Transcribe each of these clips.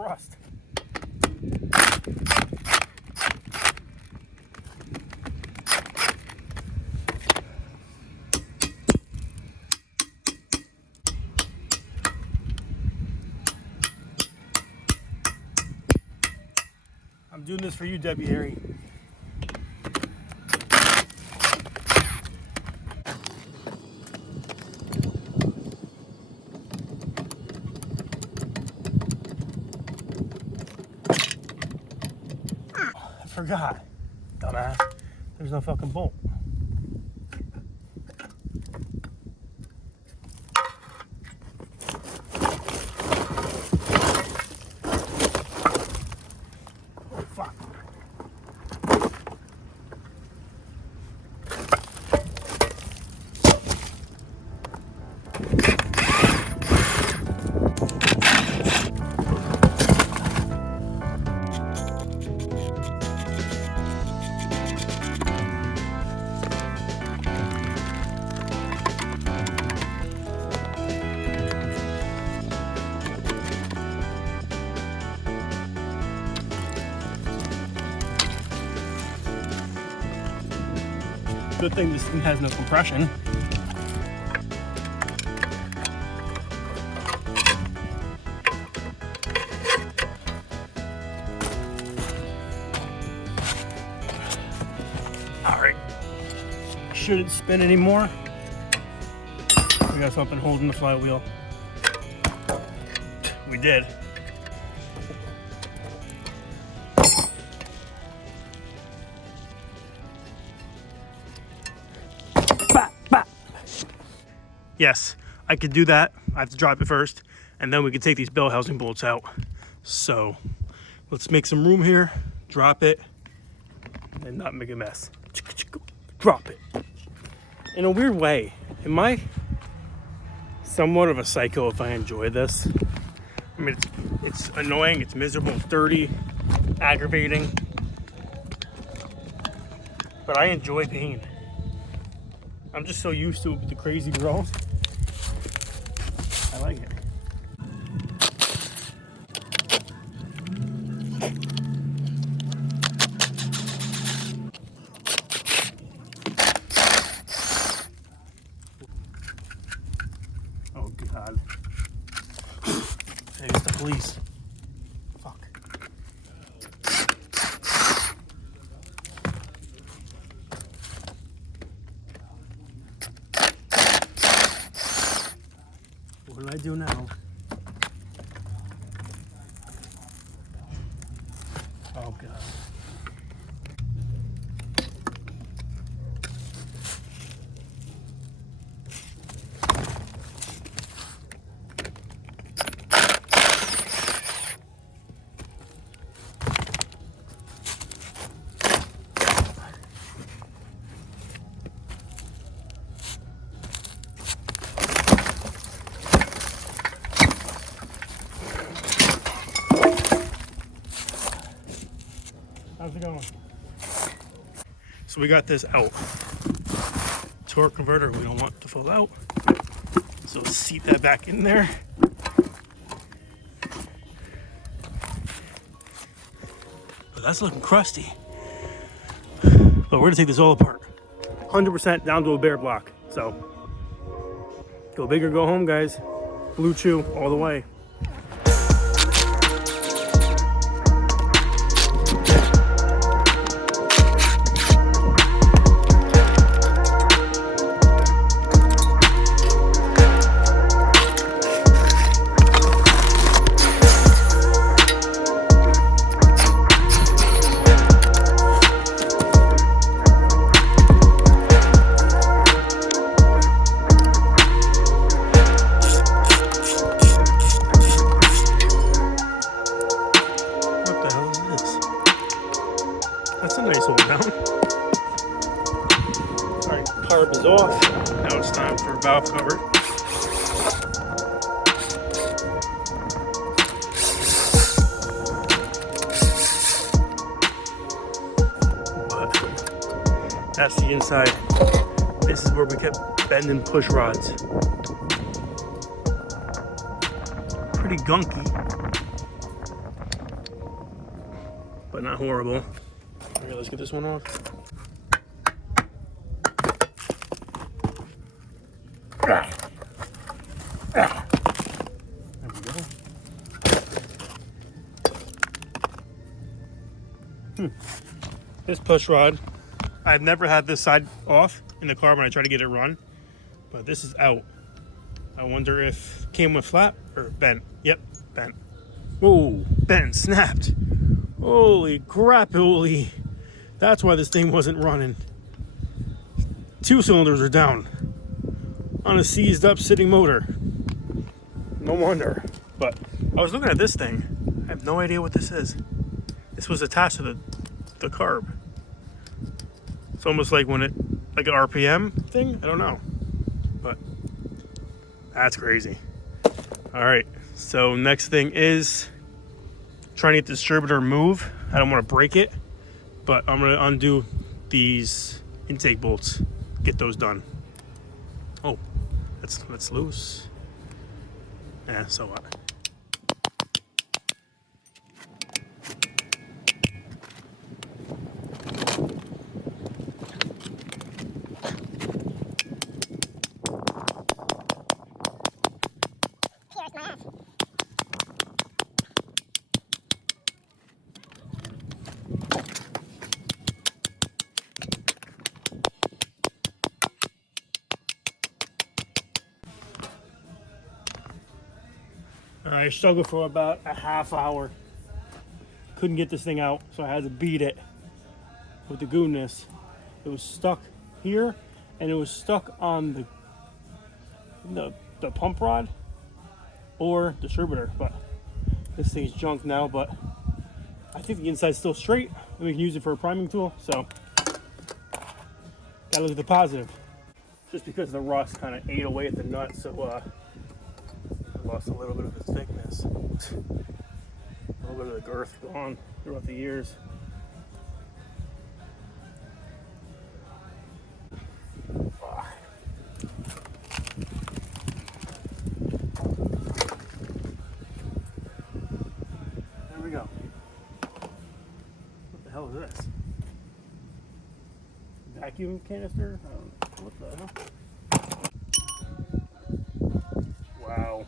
rust. I'm doing this for you, Debbie Harry. I forgot, dumbass. There's no fucking bolt. Oh, fuck. Good thing this thing has no compression. All right, shouldn't spin anymore. We got something holding the flywheel. We did. Yes, I could do that. I have to drop it first, and then we can take these bell housing bolts out. So let's make some room here, drop it, and not make a mess. Drop it. In a weird way, am I somewhat of a psycho if I enjoy this? I mean, it's annoying, it's miserable, it's dirty, aggravating, but I enjoy pain. I'm just so used to it with the crazy girls. I like it. Oh God. Hey, it's the police. Fuck. What do I do now? Oh God. How's it going? So we got this out. Torque converter we don't want to fall out. So seat that back in there. But that's looking crusty. But we're gonna take this all apart. 100% down to a bare block. So go big or go home, guys. Blue Chew all the way. That's a nice old mount. Alright, carb is off. Now it's time for valve cover. But that's the inside. This is where we kept bending push rods. Pretty gunky. but not horrible. All right, let's get this one off. There we go. This push rod, I've never had this side off in the car when I try to get it run, but this is out. I wonder if it came with flat or bent. Yep, bent. Whoa, bent, snapped. Holy crap, holy. That's why this thing wasn't running. 2 cylinders are down on a seized up sitting motor. No wonder. But I was looking at this thing. I have no idea what this is. This was attached to the carb. It's almost like when like an RPM thing. I don't know. But that's crazy. All right. So next thing is trying to get the distributor move. I don't want to break it, but I'm going to undo these intake bolts. Get those done. Oh, that's loose. Yeah, so what? I struggled for about a half hour. Couldn't get this thing out, so I had to beat it with the goodness. It was stuck here, and it was stuck on the pump rod or distributor. But this thing's junk now, but I think the inside's still straight, and we can use it for a priming tool. So gotta look at the positive. Just because the rust kind of ate away at the nut, so lost a little bit of its thickness. A little bit of the girth gone throughout the years. There we go. What the hell is this? Vacuum canister? I don't know. What the hell? Wow.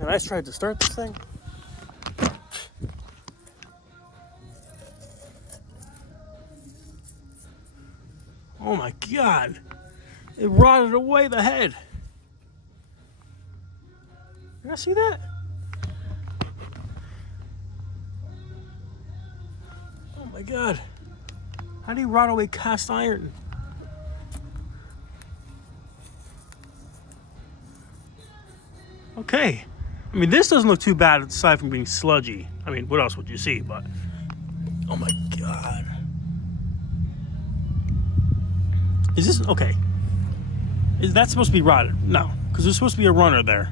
And I tried to start this thing. Oh my God. It rotted away the head. Did I see that? Oh my God. How do you rot away cast iron? Okay. I mean, this doesn't look too bad aside from being sludgy. I mean, what else would you see? But, oh my God. Is this, okay. Is that supposed to be rotted? No, because there's supposed to be a runner there.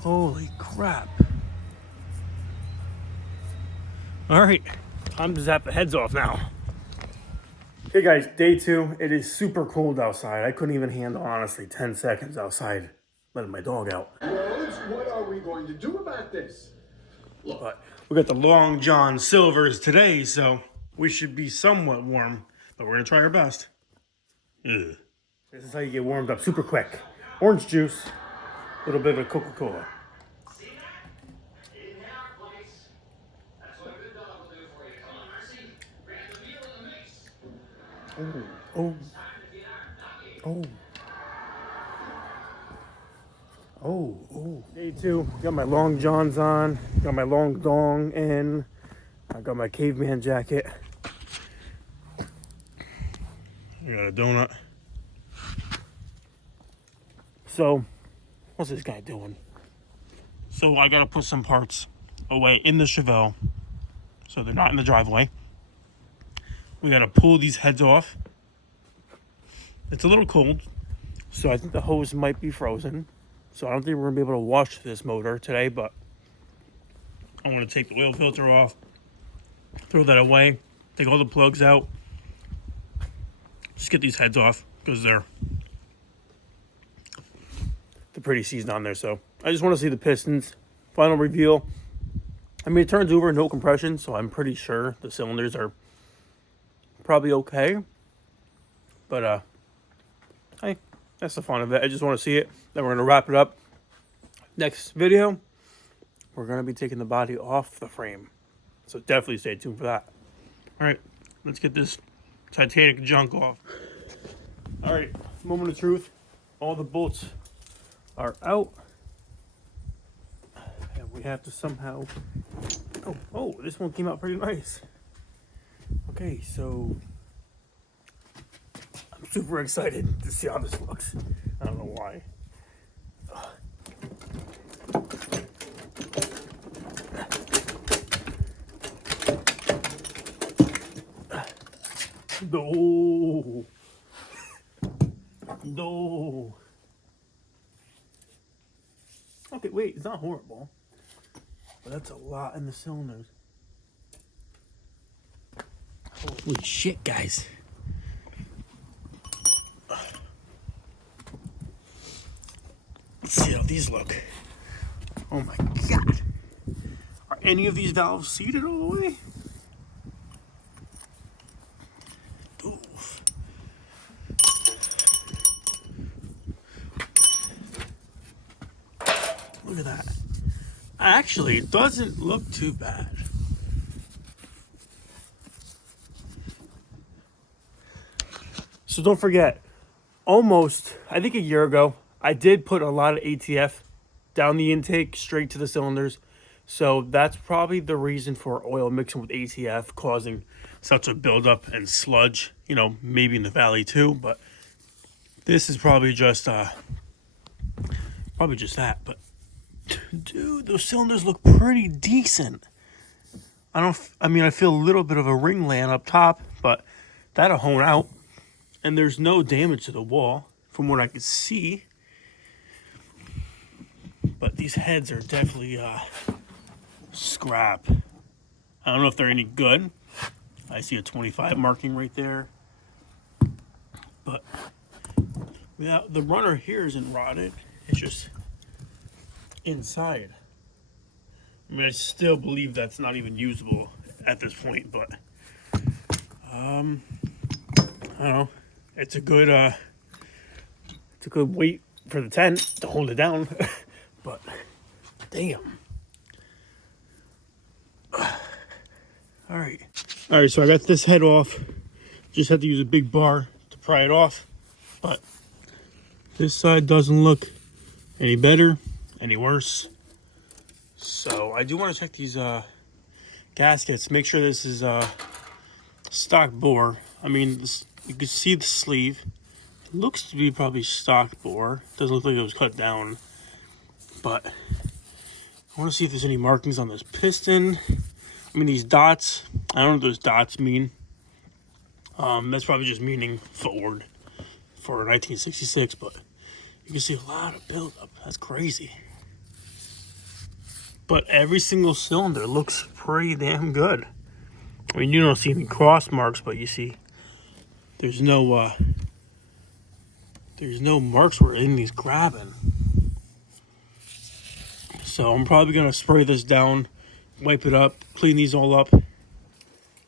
Holy crap. All right, time to zap the heads off now. Okay guys, day 2. It is super cold outside. I couldn't even handle, honestly, 10 seconds outside. Letting my dog out. Rhodes, what are we going to do about this? But we got the Long John Silvers today, so we should be somewhat warm, but we're gonna try our best. Ugh. This is how you get warmed up super quick. Orange juice, a little bit of Coca-Cola. Oh, oh, oh. Oh. Day 2, got my long johns on, got my long dong in, I got my caveman jacket. I got a donut. So, what's this guy doing? So I gotta put some parts away in the Chevelle, so they're not in the driveway. We gotta pull these heads off. It's a little cold, so I think the hose might be frozen. So I don't think we're gonna be able to wash this motor today, but I'm gonna take the oil filter off, throw that away, take all the plugs out, just get these heads off because they're pretty seasoned on there. So I just want to see the pistons, final reveal. I mean, it turns over no compression, so I'm pretty sure the cylinders are probably okay. But hey, that's the fun of it. I just want to see it. Then we're gonna wrap it up. Next video, we're gonna be taking the body off the frame, so definitely stay tuned for that. All right, let's get this Titanic junk off. All right, moment of truth. All the bolts are out, and we have to somehow. Oh, this one came out pretty nice. Okay, so I'm super excited to see how this looks. I don't know why. No. No. Okay, wait, it's not horrible. But that's a lot in the cylinders. Holy shit, guys. Let's see how these look. Oh my god. Are any of these valves seated all the way? Oof. Look at that. Actually, it doesn't look too bad. So don't forget, I think a year ago, I did put a lot of ATF down the intake straight to the cylinders. So that's probably the reason for oil mixing with ATF causing such a buildup and sludge, you know, maybe in the valley too. But this is probably just that. But dude, those cylinders look pretty decent. I feel a little bit of a ringland up top, but that'll hone out. And there's no damage to the wall from what I could see. But these heads are definitely scrap. I don't know if they're any good. I see a 25 marking right there. But the runner here isn't rotted. It's just inside. I mean, I still believe that's not even usable at this point, but I don't know. It's a good weight for the tent to hold it down. But damn. All right, so I got this head off. Just had to use a big bar to pry it off. But this side doesn't look any better, any worse. So I do want to check these gaskets. Make sure this is stock bore. I mean, you can see the sleeve. It looks to be probably stock bore. Doesn't look like it was cut down. But I want to see if there's any markings on this piston. I mean, these dots, I don't know what those dots mean. That's probably just meaning forward for 1966, but you can see a lot of buildup. That's crazy. But every single cylinder looks pretty damn good. I mean, you don't see any cross marks, but you see there's no marks where anything's grabbing. So I'm probably gonna spray this down, wipe it up, clean these all up. I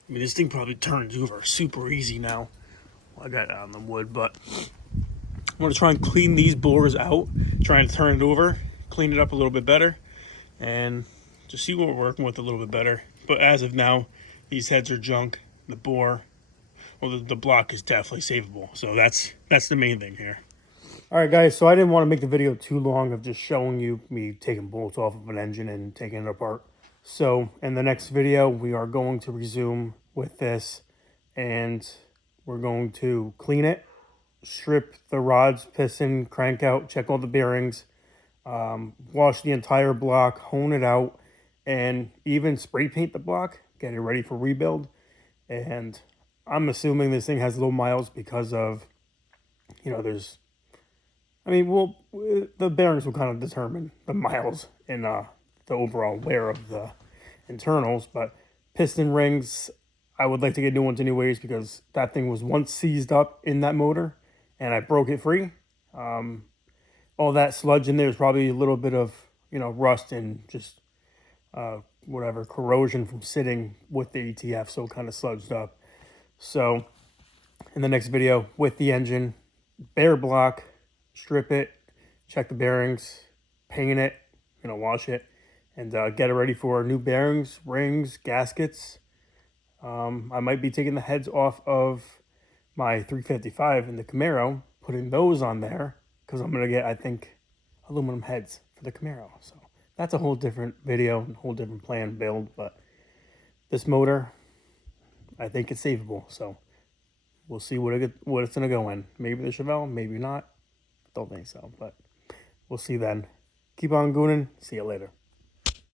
mean, this thing probably turns over super easy now. Well, I got it on the wood, but I'm gonna try and clean these bores out, trying to turn it over, clean it up a little bit better, and just see what we're working with a little bit better. But as of now, these heads are junk. The bore, well, the block is definitely savable. So that's the main thing here. All right, guys, so I didn't want to make the video too long of just showing you me taking bolts off of an engine and taking it apart. So in the next video, we are going to resume with this, and we're going to clean it, strip the rods, piston, crank out, check all the bearings, wash the entire block, hone it out, and even spray paint the block, get it ready for rebuild. And I'm assuming this thing has low miles because of, you know, the bearings will kind of determine the miles in the overall wear of the internals. But piston rings, I would like to get new ones anyways, because that thing was once seized up in that motor and I broke it free. All that sludge in there is probably a little bit of, rust and just whatever corrosion from sitting with the ETF, so it kind of sludged up. So in the next video with the engine, bare block, strip it, check the bearings, paint it, wash it, and get it ready for new bearings, rings, gaskets. I might be taking the heads off of my 355 in the Camaro, putting those on there, because I'm going to get, I think, aluminum heads for the Camaro. So that's a whole different video, a whole different plan build, but this motor, I think it's savable. So we'll see what it's going to go in. Maybe the Chevelle, maybe not. Don't think so, but we'll see then. Keep on gooning. See you later.